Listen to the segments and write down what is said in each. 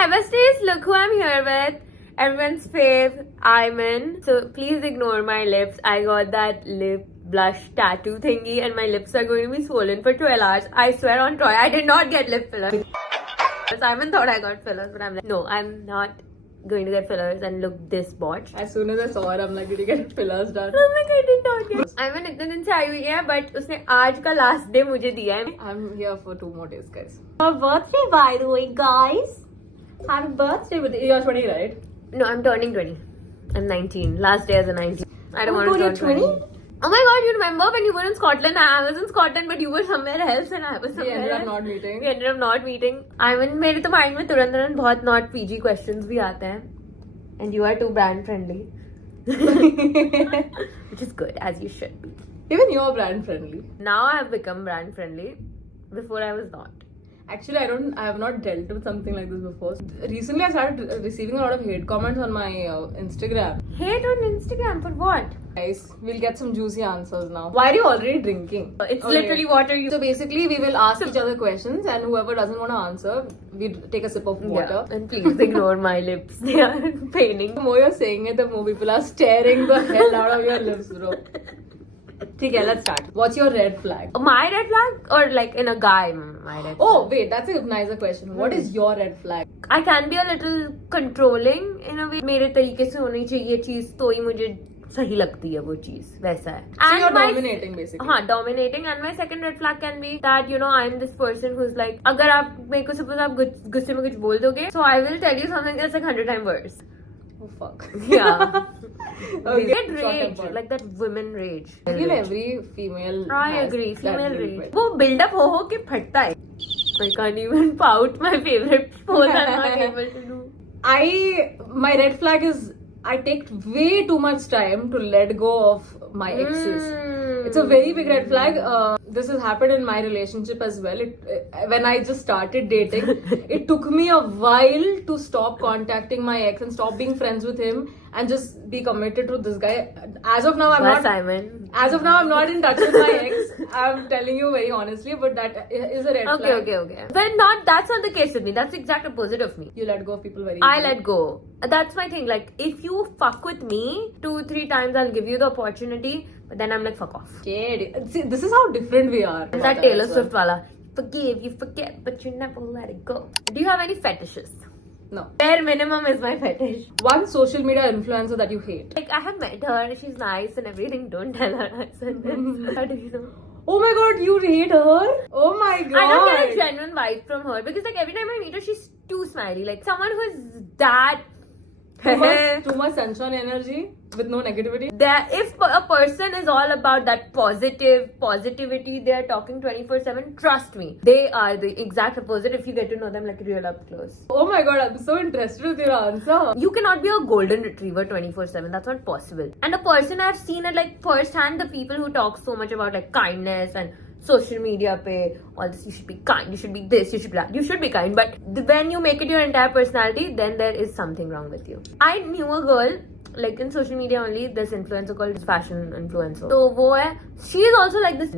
Hi besties, look who I'm here with. Everyone's fave, Iman. So please ignore my lips. I got that lip blush tattoo thingy and my lips are going to be swollen for 12 hours. I swear on Troy, I did not get lip fillers. Iman thought I got fillers, but I'm like, no, I'm not going to get fillers and look this botched. As soon as I saw it, I'm like, did you get fillers done? I'm like, I did not get. Iman इतने दिन से आई हुई है, but उसने आज का last day मुझे दिया है. I'm here for 2 more days, guys. Her birthday, by the way, guys. Happy birthday! But you're 20, right? No, I'm turning 20. I'm 19. Last day as a 19. I don't want to turn 20? Oh my god, you remember when you were in Scotland? I was in Scotland, but you were somewhere else and I was somewhere else. We ended up not meeting. We ended up not meeting. I mean, मेरे तो mind में तुरंत बहुत not PG questions भी आते हैं. And you are too brand friendly. Which is good, as you should be. Even you're brand friendly. Now I have become brand friendly. Before I was not. Actually, I have not dealt with something like this before. Recently, I started receiving a lot of hate comments on my Instagram. Hate on Instagram for what? Guys, we'll get some juicy answers now. Why are you already drinking? It's literally water. So basically, we will ask each other questions, and whoever doesn't want to answer, we take a sip of water. Yeah. And please ignore my lips. They are paining. The more you're saying it, the more people are staring the hell out of your lips, bro. Okay, let's start. What's your red flag? My red flag? Or like in a guy, my red flag? Oh, wait, that's a nicer question. What is your red flag? I can be a little controlling in a way. मेरे तरीके से होनी चाहिए चीज तो ही मुझे सही लगती है वो चीज वैसा है. So you're dominating basically. हाँ, dominating. And my second red flag can be that I'm this person who's like, अगर आप मेरे को suppose आप गुस्से में कुछ बोल दोगे, so I will tell you something that's like 100 times worse. Oh fuck. Yeah. Okay, That rage, like that women rage. I feel every female. I has agree. that Female little rage. bit. वो build up हो के फटता है. I can't even pout my favorite pose. I'm not able to do. My red flag is I take way too much time to let go of my exes. It's a very big red flag. This has happened in my relationship as well. When I just started dating, it took me a while to stop contacting my ex and stop being friends with him and just be committed to this guy. As of now, I'm not in touch with my ex. I'm telling you very honestly, but that is a red flag. Okay. But that's not the case with me. That's the exact opposite of me. You let go of people very I easily. let go. That's my thing. Like, if you fuck with me 2-3 times, I'll give you the opportunity. But then I'm like, fuck off. Okay. See, this is how different we are. And that Taylor Swift wala. Forgive, you forget, but you never let it go. Do you have any fetishes? No. Bare minimum is my fetish. One social media influencer that you hate. Like, I have met her, she's nice and everything. Don't tell her I said this. How do you know? Oh my god, you hate her? Oh my god. I don't get a genuine vibe from her because like every time I meet her, she's too smiley. Like someone who is that too much sunshine energy with no negativity. That if a person is all about that positivity, they are talking 24/7. Trust me, they are the exact opposite. If you get to know them like real up close. Oh my god, I'm so interested with your answer. You cannot be a golden retriever 24/7. That's not possible. And a person I've seen it like firsthand. The people who talk so much about like kindness and social media pe all this, you should be kind, you should be this, you should be that. You should be kind, but when you make it your entire personality, then there is something wrong with you. I knew a girl like in social media only, this influencer called fashion influencer. So wo hai, she is also like this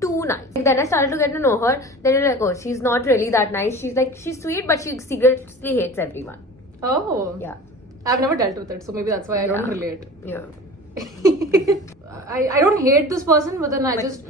too nice. Then I started to get to know her. Then you're like, oh, she's not really that nice. She's sweet, but she secretly hates everyone. Oh. Yeah. I've never dealt with it, so maybe that's why I don't relate. Yeah. I don't hate this person, but then I just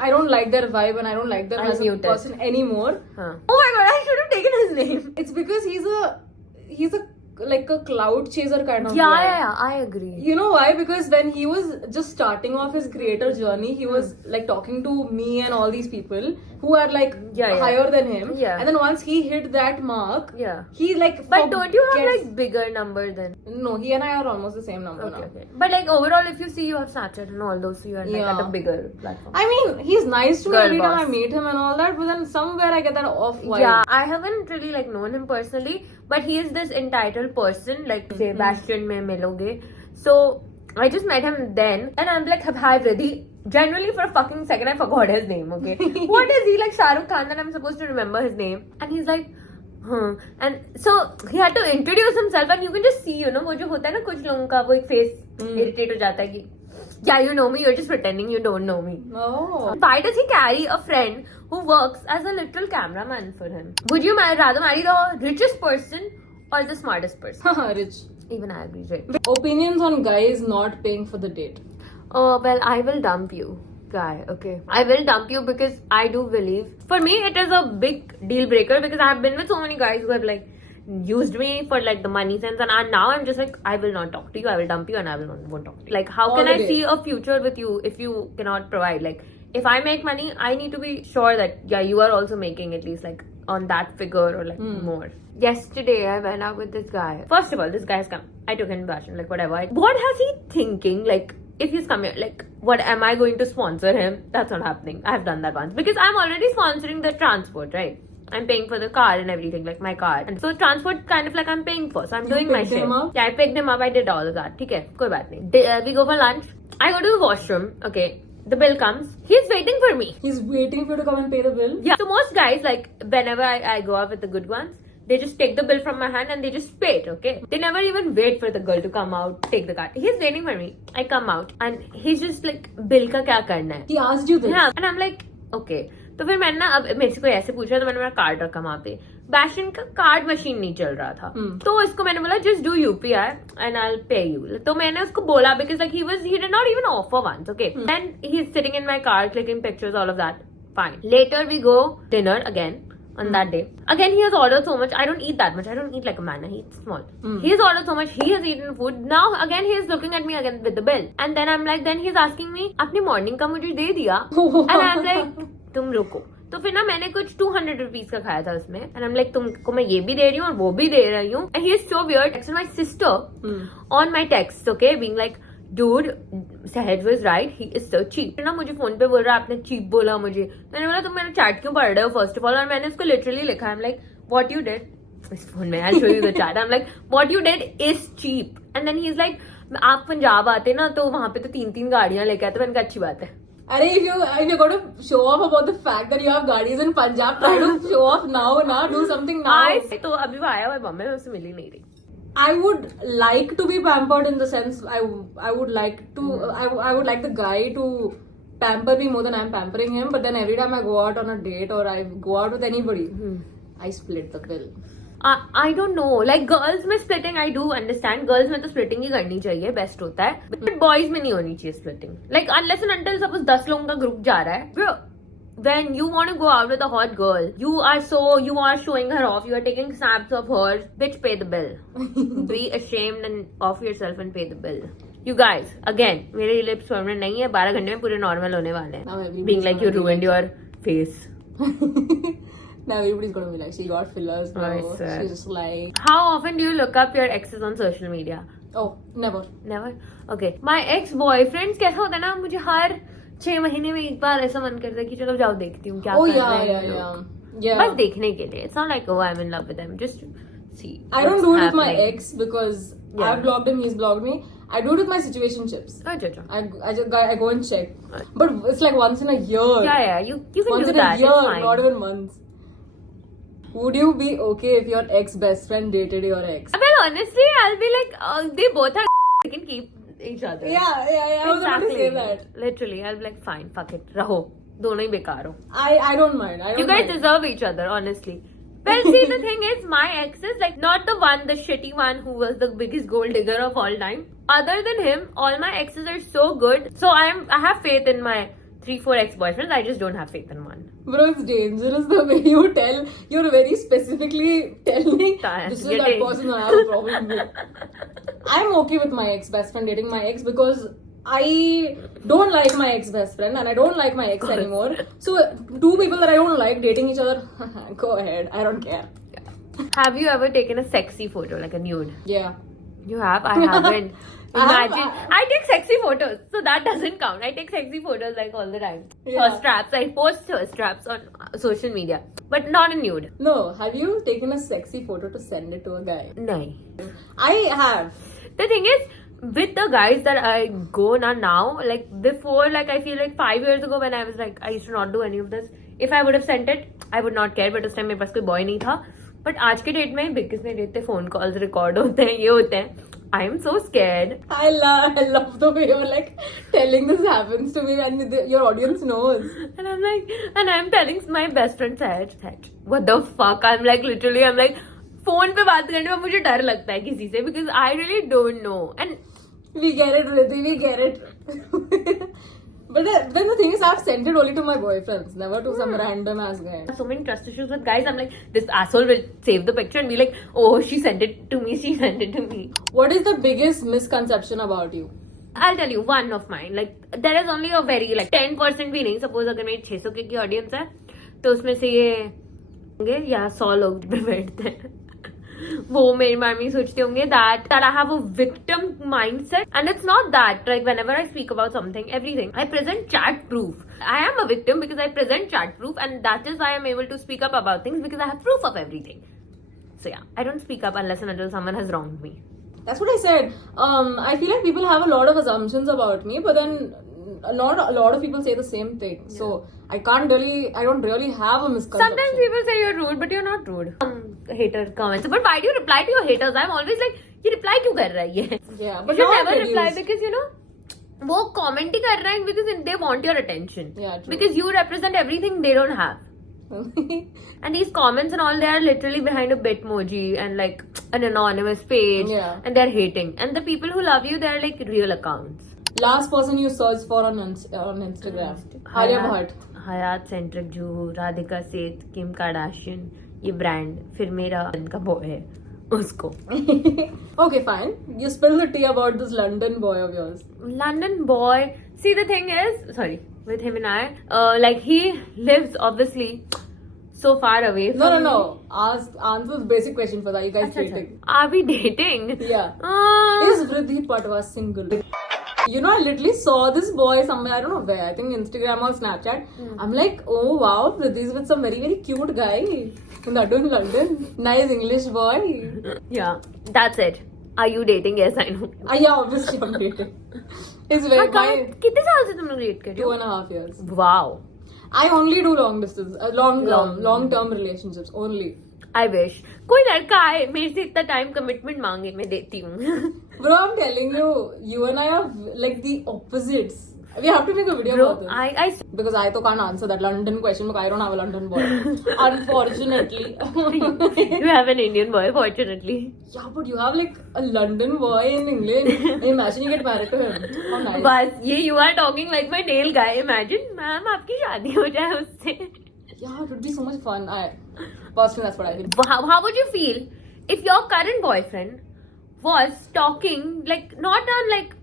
I don't like their vibe and I don't like them as a person anymore. Huh. Oh my god, I should have taken his name. It's because he's a like a cloud chaser kind of guy. Yeah, I agree. You know why? Because when he was just starting off his creator journey, he was like talking to me and all these people who are like higher than him. Yeah. And then once he hit that mark, he like. But don't you have like bigger number than? No, he and I are almost the same number now. Okay. But like overall, if you see you have Snapchat and all those, so you are like at a bigger platform. I mean, he's nice to me every time I meet him and all that, but then somewhere I get that off vibe. Yeah, I haven't really like known him personally, but he is this entitled person, like say Bastion mein miloge. So I just met him then, and I'm like, hi VRIDDHI. Generally for a fucking second I forgot his name, okay? What is he like Shah Rukh Khan that I'm supposed to remember his name? And he's like, And so he had to introduce himself and you can just see, वो जो होता है ना कुछ लोगों का वो एक face irritate हो जाता है कि Yeah, you know me, you're just pretending you don't know me. Oh. Why does he carry a friend who works as a literal cameraman for him? Would you rather marry the richest person or the smartest person? Rich. Even I agree, right? Opinions on guys not paying for the date. Oh, well, I will dump you, guy, okay? I will dump you because I do believe, for me, it is a big deal breaker because I have been with so many guys who have like used me for like the money sense, and now I'm just like, I will not talk to you, I will dump you, and I will not won't talk to you. Like, how can I see a future with you if you cannot provide? Like, if I make money, I need to be sure that, yeah, you are also making at least like on that figure or like more. Yesterday, I went out with this guy. First of all, this guy's come. I took him to fashion, like whatever. What has he thinking? Like, if he's come here, like, what am I going to sponsor him? That's not happening. I've done that once because I'm already sponsoring the transport, right? I'm paying for the car and everything, like my car. And so transport kind of like I'm paying for. So I'm doing my shit. Yeah, I picked him up. I did all of that. Okay, koi baat nahi. We go for lunch. I go to the washroom. Okay. The bill comes. He's waiting for me. He's waiting for you to come and pay the bill? Yeah. So most guys, like, whenever I go out with the good ones, they just take the bill from my hand and they just pay it, okay? They never even wait for the girl to come out, take the card. He's waiting for me. I come out and he's just like, bill ka kya karna hai? He asked you this? Yeah. And I'm like, okay. तो फिर मैंने ना अब मेरे से कोई ऐसे पूछ रहा तो मैंने मेरा कार्ड रखा वहाँ पे. बैशन का कार्ड मशीन नहीं चल रहा था. तो इसको मैंने बोला just do UPI and I will pay you. तो मैंने उसको बोला because like he did not even offer once, okay? And he is sitting in my car clicking pictures all of that. Fine. Later we go dinner again on that day. Again he has ordered so much. I don't eat that much. I don't eat like a man. I eat small. He has ordered so much. He has eaten food. Now again he is looking at me again with the bill. And then I'm like, then he's asking me, आपने morning का मुझे दे दिया? And I'm like, तुम रुको. तो फिर ना मैंने कुछ 200 rupees का खाया था उसमें. And I'm like, तुमको मैं ये भी दे रही हूँ और वो भी दे रही हूँ. And he is so weird. Texted my sister on my text, okay, being like, dude, Sahaj was right. He is so cheap. फिर ना मुझे फोन पे बोल रहा है आपने cheap बोला मुझे. मैंने बोला तुम मेरा चैट क्यों पढ़ रहे हो फर्स्ट ऑफ ऑल. और मैंने उसको लिटरली लिखा. I'm like, what you did? इस फोन में I'll show you the chat. I'm like, what you did is cheap. And then he's like, आप पंजाब आते ना तो वहाँ पे तो 3-3 गाड़ियाँ लेके आते. मैंने कहा अच्छी बात है. Arey, if you're going to show off about the fact that you have gaadis in Punjab, try to show off now, do something now. तो अभी वो आया हुआ है बॉम्बे में, उससे मिली नहीं रही. I would like to be pampered in the sense I would like to I would like the guy to pamper me more than I'm pampering him, but then every time I go out on a date or I go out with anybody, I split the bill. I don't know, like girls में splitting I do understand. Girls में तो splitting ही करनी चाहिए, best होता है. But boys में नहीं होनी चाहिए splitting. Like unless and until suppose 10 लोगों का group जा रहा है, bro. When you want to go out with a hot girl, you are showing her off, you are taking snaps of her, bitch, pay the bill. Be ashamed and of yourself and pay the bill. You guys, again, मेरे lips permanent नहीं है, 12 घंटे में पूरे normal होने वाले हैं. Being like you ruined your face. Now everybody's gonna be like, she got fillers now. She's just like. How often do you look up your exes on social media? Oh, never. Never? Okay. My ex-boyfriends कैसा होता है ना, मुझे हर 6 महीने में एक बार ऐसा मन करता है कि चलो जाओ देखती हूँ क्या कर रहे हैं लोग. बस देखने के लिए. It's not like oh I'm in love with them. Just see. I don't do it with my ex because I've blocked him, he's blocked me. I do it with my situationships. I go and check. But it's like once in a year. Yeah. You can once do in that. A year, not even months. Would you be okay if your ex-best friend dated your ex? Well, honestly, I'll be like, they both are they can keep each other. Yeah. I was about to say that. Literally, I'll be like, fine, fuck it, raho. दोनों ही बेकार हो. I don't mind. You guys deserve each other, honestly. Well, see, the thing is, my ex is like not the shitty one who was the biggest gold digger of all time. Other than him, all my exes are so good. So I have faith in my 3-4 ex-boyfriends. I just don't have faith in one. Bro, it's dangerous the way you tell. You're very specifically telling this is that person I have a problem with. I'm okay with my ex-best friend dating my ex because I don't like my ex-best friend and I don't like my ex anymore. So two people that I don't like dating each other, go ahead. I don't care. Have you ever taken a sexy photo, like a nude? Yeah. You have? I haven't. Imagine. I take sexy photos, so that doesn't count. I take sexy photos like all the time. Yeah. Her straps. I post her straps on social media, but not a nude. No. Have you taken a sexy photo to send it to a guy? No. I have. The thing is, with the guys that I go now, like before, like I feel like 5 years ago when I was like, I used to not do any of this. If I would have sent it, I would not care. But उस time मेरे पास कोई boy नहीं था. But आज के date में because मेरे इतने फोन कॉल्स रिकॉर्ड होते हैं, ये होते हैं, I am so scared. I love the way you're like telling this happens to me and your audience knows. And I'm like, and I'm telling my best friend Saj, what the fuck? I'm like, literally, I'm like, phone पे बात करने में मुझे डर लगता है किसी से, because I really don't know. And we get it, Riddhi, we get it. But then the thing is, I've sent it only to my boyfriends, never to some random ass guy. so many trust issues with guys. I'm like, this asshole will save the picture and be like, oh, she sent it to me, she sent it to me. What is the biggest misconception about you? I'll tell you one of mine. Like, there is only a very, like, 10% भी नहीं. Suppose अगर मेरी 600 की audience है, तो उसमें से ये होंगे या 100 लोग भी बैठते हैं. वो मेरे बारे में सोचते होंगे that I have a victim mindset, and it's not that. Like, whenever I speak about something, everything, I present chat proof. I am a victim because I present chat proof, and that is why I'm able to speak up about things, because I have proof of everything. So yeah, I don't speak up unless and until someone has wronged me. That's what I said. I feel like people have a lot of assumptions about me, but then a lot of people say the same thing. Yeah. So I don't really have a misconception. Sometimes people say you're rude, but you're not rude. Hater comments. But why do you reply to your haters? I'm always like, you reply क्यों कर रहा है ये? Yeah, but you should never reply, because you know, वो comment ही कर रहे हैं because they want your attention. Yeah, true. Because you represent everything they don't have. And these comments and all, they are literally behind a bitmoji and like an anonymous page. Yeah. And they're hating. And the people who love you, they're like real accounts. Last person you searched for on Instagram. Alia Bhatt. Hayat Centric Juhu, Radhika Seth, Kim Kardashian. ये brand. फिर मेरा का boy है उसको. Okay, fine. You spill the tea about this London boy of yours. London boy. See, the thing is, sorry, with him and I, like, he lives obviously so far away from No. Answer the basic question for that. You guys dating? Are we dating? Yeah. Is VRIDDHI Patwa single? You know, I literally saw this boy somewhere, I don't know where, I think Instagram or Snapchat. I'm like, oh wow, VRIDDHI's with some very, very cute guy. In London. Nice English boy. Yeah, that's it. Are you dating? Yes, I know. Yeah, obviously I'm dating. It's very fine. कितने साल से तुम लोग date कर रहे हो? 2.5 years. Wow. I only do long distance, long term relationships only. I wish. कोई लड़का आए मेरे से इतना time commitment मांगे, मैं देती हूँ. Bro, I'm telling you, you and I are like the opposites. We have to make a video about this. Because I can't answer that London question because I don't have a London boy. Unfortunately. You have an Indian boy, fortunately. Yeah, but you have like a London boy in England. Imagine you get married to him. How nice. But you are talking like my nail guy. Imagine, ma'am, आपकी शादी हो जाए उससे. Yeah, it would be so much fun. Personally, that's what I think. How would you feel if your current boyfriend was talking, like, not on like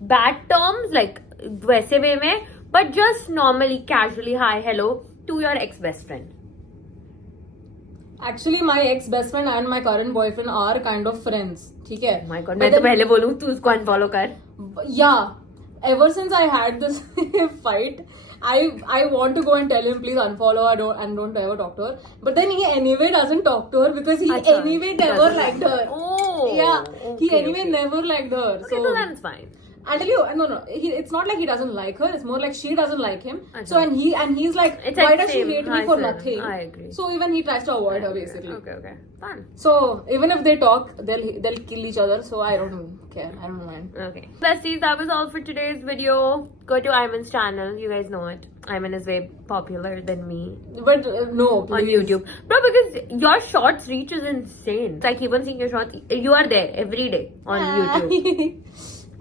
bad terms, like वैसे वे में, but just normally, casually, hi, hello, to your ex-best friend? Actually, my ex-best friend and my current boyfriend are kind of friends. ठीक है? Oh my God, मैं तो पहले बोलूँ तू उसको unfollow कर. Yeah, ever since I had this fight, I want to go and tell him please unfollow her and don't ever talk to her. But then he anyway doesn't talk to her because he anyway never liked her. Oh, yeah, he okay, anyway never liked her. Okay, so that's fine. I'll tell you, no. It's not like he doesn't like her. It's more like she doesn't like him. So he's like, it's why like does she hate me for nothing? I agree. So even he tries to avoid her basically. Okay, fun. So even if they talk, they'll kill each other. So I don't care. I don't mind. Okay, besties, that was all for today's video. Go to Ayman's channel. You guys know it. Ayman is way popular than me. But no, please. On YouTube, bro, because your shorts reach is insane. I keep on seeing your shorts. You are there every day on YouTube.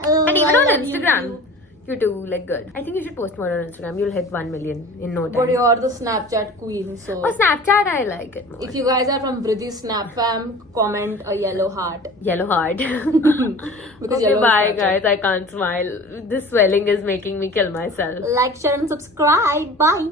And even on Instagram, you do like good. I think you should post more on Instagram. You'll hit 1 million in no time. But you're the Snapchat queen, so. Oh, Snapchat, I like it more. If you guys are from VRIDDHI Snap fam, comment a yellow heart. Yellow heart. Because okay, yellow bye is guys. I can't smile. This swelling is making me kill myself. Like, share and subscribe. Bye.